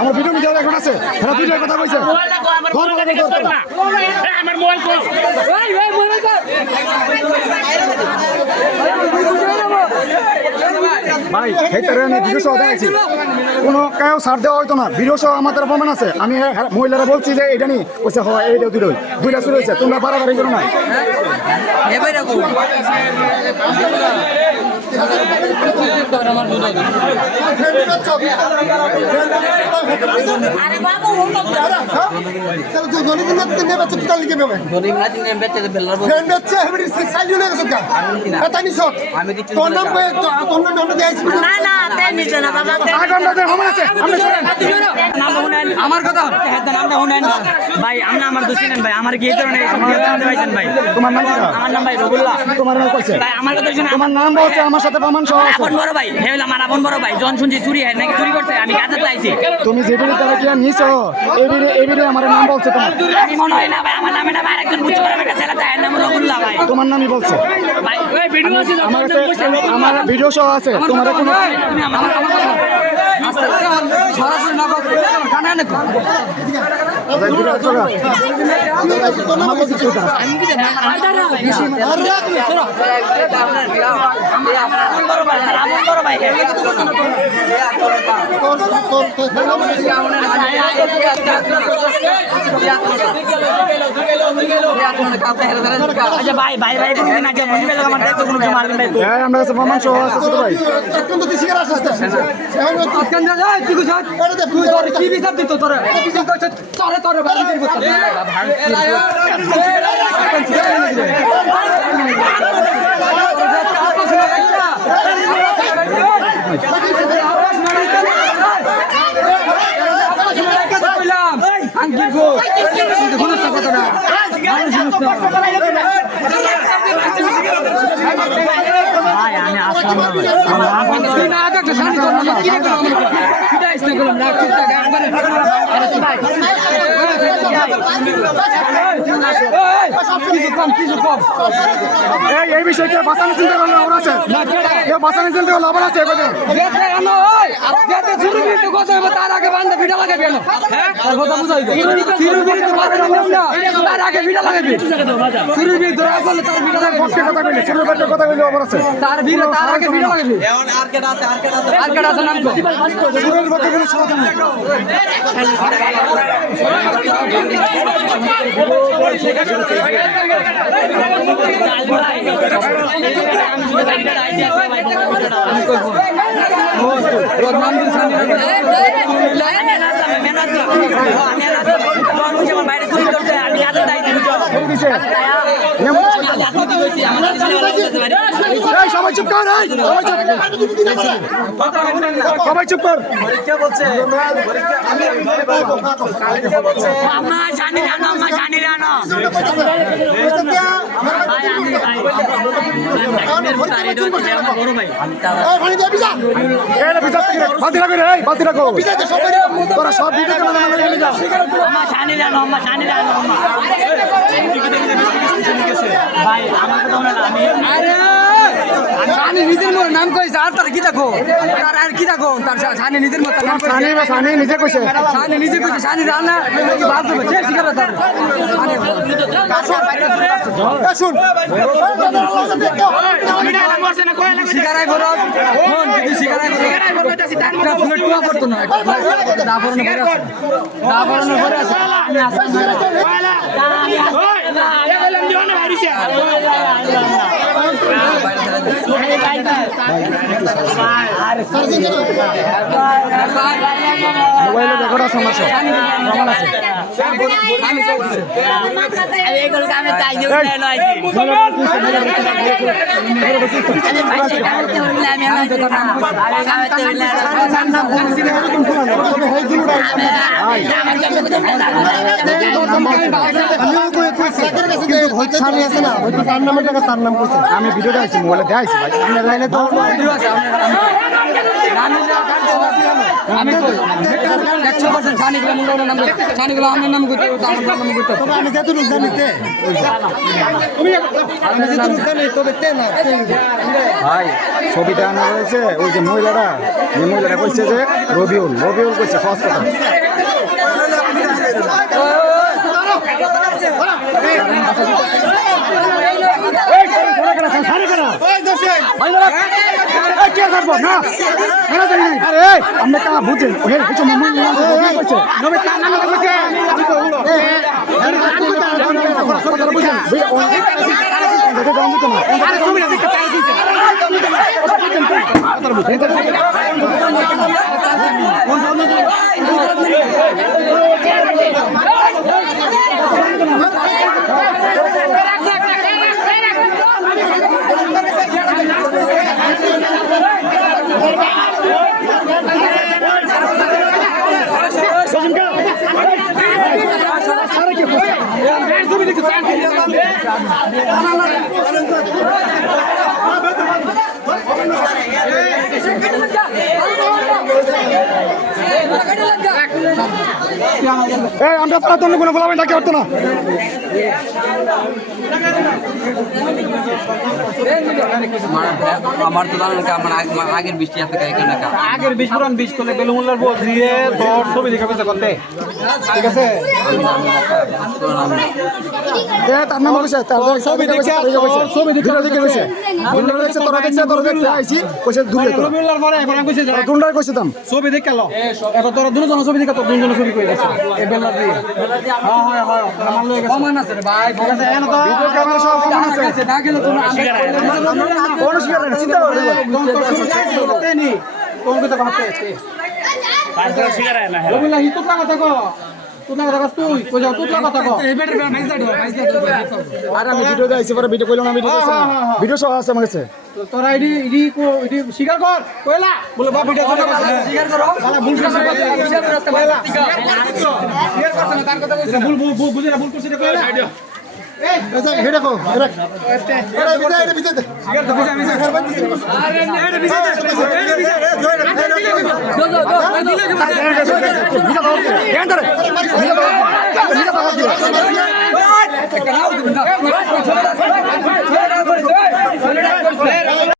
আমার video media এখন আছে কথা কইছে ভাই হেটারে আমি ভিডিও সহ দেখাইছি কোনো কেউ ছাড় দেওয়া হয়তো না ভিডিও সহ আমাদের প্রমাণ আছে আমি মহিলারা বলছি যে এটা নিয়ে বলছে হয় এইটা দুইটা শুরু হয়েছে তোমরা বাড়াবাড়ি করো না আমার কথা ভাই আমরা আমার দোষী নেন ভাই আমার কি ধরনের ভাই তোমার নাম আমার নাম ভাই রবুল্লাহ তোমার নাম কইছে ভাই আমার কথা তোমার নাম বলছে আমার সাথে প্রমাণ সহ আছে আপন বড় ভাই হেলা আমার আপন বড় ভাই জন শুনছি চুরি হয় নাকি চুরি করছে আমি কাছে চাইছি তুমি যে ভিডিও তারা কি নিছো এই ভিডিও আমার নাম বলছে তোমার আমি মনে হয় না ভাই আমার নামে না ভাই একজন বুঝতে পারবে না ছেলে তার নাম রবুল্লাহ ভাই তোমার নামই বলছে ভাই ওই ভিডিও আছে আমার কাছে আমার ভিডিও সহ আছে তোমার কোনো তুমি আমার সরাসরি না কথা জানা না আমি কি জানি ভাই ভাই ভাই আমরা প্রমাণ সহ আছে ছোট ভাই কি বিচার দিত তোরা তোরে আমি আসলাম এই বিষয়টা বাঁচানোর চিন্তা করলে খবর আছে বাঁচানোর চিন্তা করলে খবর আছে তার আগে বান্ধব ভিড়া লাগাবি তার আগে ভিড়া লাগাবি চুরির বিয়ে ধরা করলে তার ভিড়া লাগাবি কথা কইলে খবর আছে তার ভিড় তার আগে ভিড়া লাগাবি আর কেডা আছে নাম কো চুরির পক্ষে কোনো সমাধান নেই আমি হয়েছে সবাই চুপ কর সবাই চুপ কর আম্মা জানি জানো আম্মা জানি জানো ভাই আমি ভাই বড় ভাই বাতি রাখো রে বাতি রাখো তোরা সব ভিডিও আম্মা জানি জানো আম্মা জানি জানো আম্মা ভাই আমার কথা বলে না আমি সানি নিজের মতো নাম কইছে আর তার কি দেখো আর কি দেখো তার সানি নিজের মতো নাম কইছে সানি নিজে কইছে সানি নিজে কইছে সানি রানা কি বাদ দেবে সে শিকার তার শুন শিকারাই করো ফোন যদি শিকারাই করো একটা ফুলে টুয়া করতো না দাবরনে করে আছে দাবরনে করে আছে মোবাইলে রেকর্ড আছে আমার সব প্রমাণ আছে এইগুলো আমি তাই দিও না আমি ভিডিও দেখাইছি মোবাইলে দেখাইছি ভাই আপনি লাইনে তো আমি তো 100% সানিগুলো মুন্ডার নাম সানিগুলো আমার নাম কইতে আমার নাম কইতে আমি যতটুকু জানিতে আমি যতটুকু জানি তবে তে না ভাই ছবিটা আনা হয়েছে ওই যে মহিলাটা কইছে যে রবিউল কইছে ফার্স্ট কথা আপনি কা বুঝেন কিছু আমরা তারা অন্য কোনো বলাবেন ডাকে হতো না আমার তো জানেন আমার আগের বৃষ্টি আছে এখানে আগের বিস্ফোরণ বিষ করলে বেলুমুল্লার বউ দিয়ে তোর ছবি দেখে পেয়েছে করতে ঠিক আছে তার নাম কইছে তার ছবি দেখে ছবি দেখে কইছে দুন্ডা দেখছে তোরা দেখছে আইছি কইছে দূরে তো বেলুমুল্লার পরে এখন আমি কইছে দুন্ডা কইছে দাম ছবি দেখে গেল এবার তোরা দুজন ছবি দেখে তো দুজন ছবি কই গেছে এই বেলা দিয়ে হ্যাঁ হ্যাঁ হ্যাঁ আমার লয়ে গেছে কমান আছে রে ভাই ঠিক আছে এনে তো ভিডিও ক্যামেরা সব কমান আছে না গেলে তুমি কোন শিকার না চিন্তা করে করতে নি কোন কথা ভাবতে পাঁচটা শিকার না রবিলা হিতুত না কথা কো তুই না কথা তুই কই যাও তুই না কথা কো এই বেটার মাইজ দাও আর আমি ভিডিও দেখাইছি পরে ভিডিও কইলাম না ভিডিও সহ আছে আমার কাছে তোরা ইডি স্বীকার কর কইলা বলে বাপ ভিডিও করে শিকার করো শালা ভুল করছে শিকার করতে কইলা স্বীকার করছ না তার কথা কইছিস ভুল বুঝি না ভুল করছিস কইলা এই হে দেখো স্বীকার তো বুঝা মিছা করবা ভিডিও